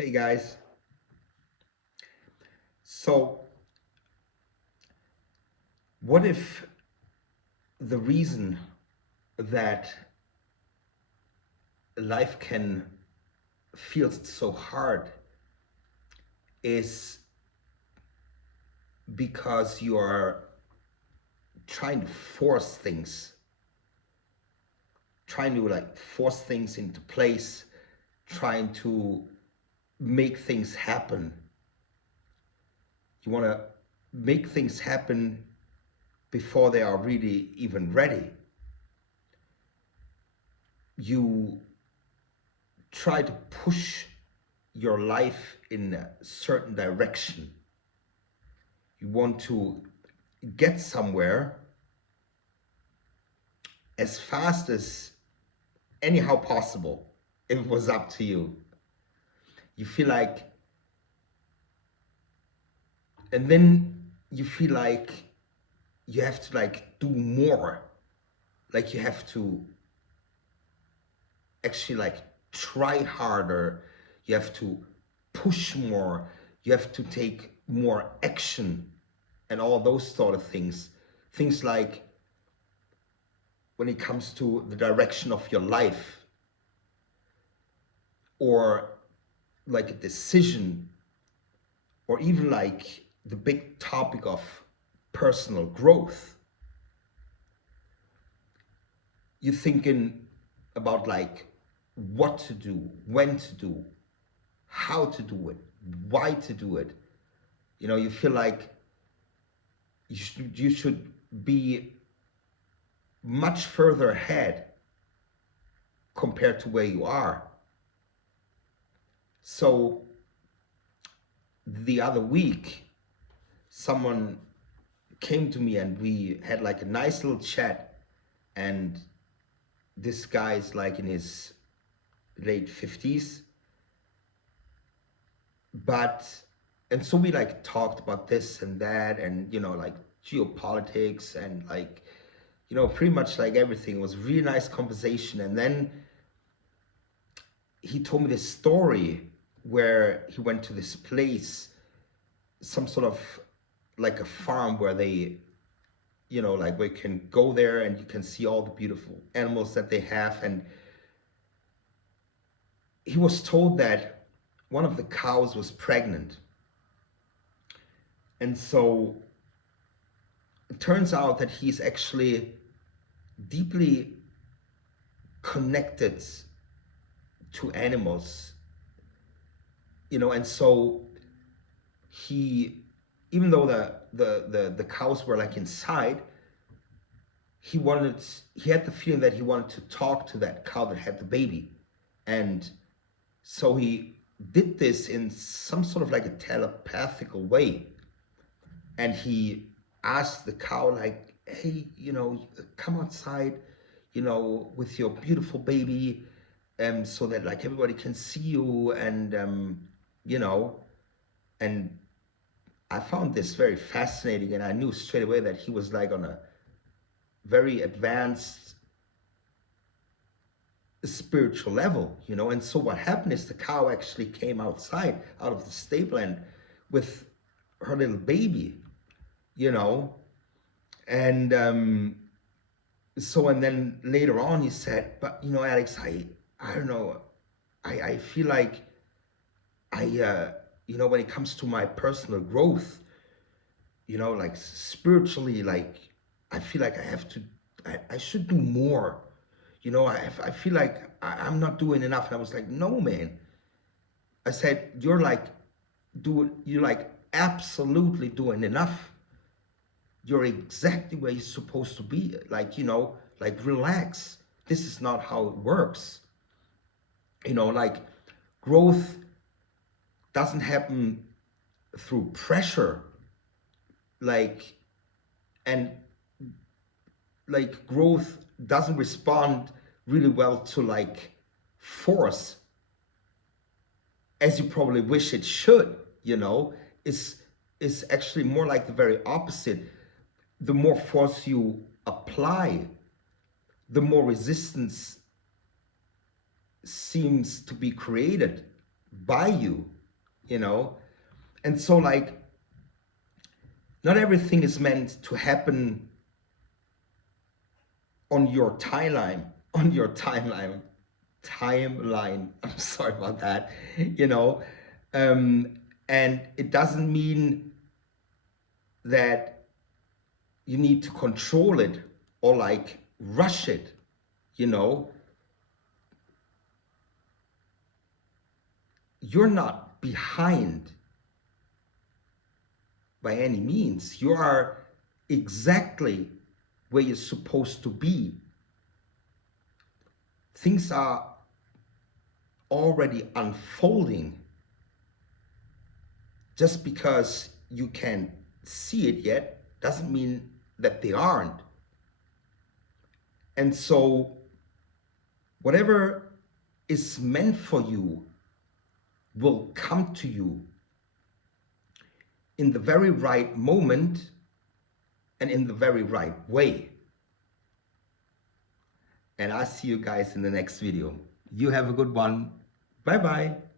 Hey guys. So, what if the reason that life can feel so hard is because you are trying to force things, trying to force things into place, trying to make things happen. You want to make things happen before they are really even ready. You try to push your life in a certain direction. You want to get somewhere as fast as anyhow possible if it was up to you. You feel like, and then you feel like you have to do more. Like you have to actually try harder. You have to push more. You have to take more action and all those sort of things. Things like when it comes to the direction of your life or like a decision or even like the big topic of personal growth. You're thinking about what to do, when to do, how to do it, why to do it. You feel like you should be much further ahead compared to where you are. So the other week, someone came to me and we had like a nice little chat, and this guy is like in his late 50s, but and so we talked about this and that, and geopolitics and pretty much everything. It was a really nice conversation. And then he told me this story where he went to this place, some sort of like a farm where they where you can go there and you can see all the beautiful animals that they have. And he was told that one of the cows was pregnant. And so it turns out that he's actually deeply connected to animals, and so he, even though the cows were inside, he had the feeling that he wanted to talk to that cow that had the baby. And so he did this in some sort of a telepathical way. And he asked the cow hey, come outside, with your beautiful baby, so that everybody can see you. And you know and I found this very fascinating, and I knew straight away that he was on a very advanced spiritual level. And so what happened is the cow actually came outside out of the stable and with her little baby, you know and so, and then later on he said, but Alex, I don't know, I feel like when it comes to my personal growth, spiritually, I feel like I have to, I should do more. I feel like I'm not doing enough. And I was like, no, man. I said, you're absolutely doing enough. You're exactly where you're supposed to be. Relax. This is not how it works. Growth doesn't happen through pressure. Like, and growth doesn't respond really well to force, as you probably wish it should. Is actually more like the very opposite. The more force you apply, the more resistance seems to be created by you, you know? And so like, not everything is meant to happen on your timeline. I'm sorry about that, you know? And it doesn't mean that you need to control it or like rush it, you know? You're not behind by any means. You are exactly where you're supposed to be. Things are already unfolding. Just because you can't see it yet doesn't mean that they aren't. And so whatever is meant for you will come to you in the very right moment and in the very right way. And I'll see you guys in the next video. You have a good one. Bye bye.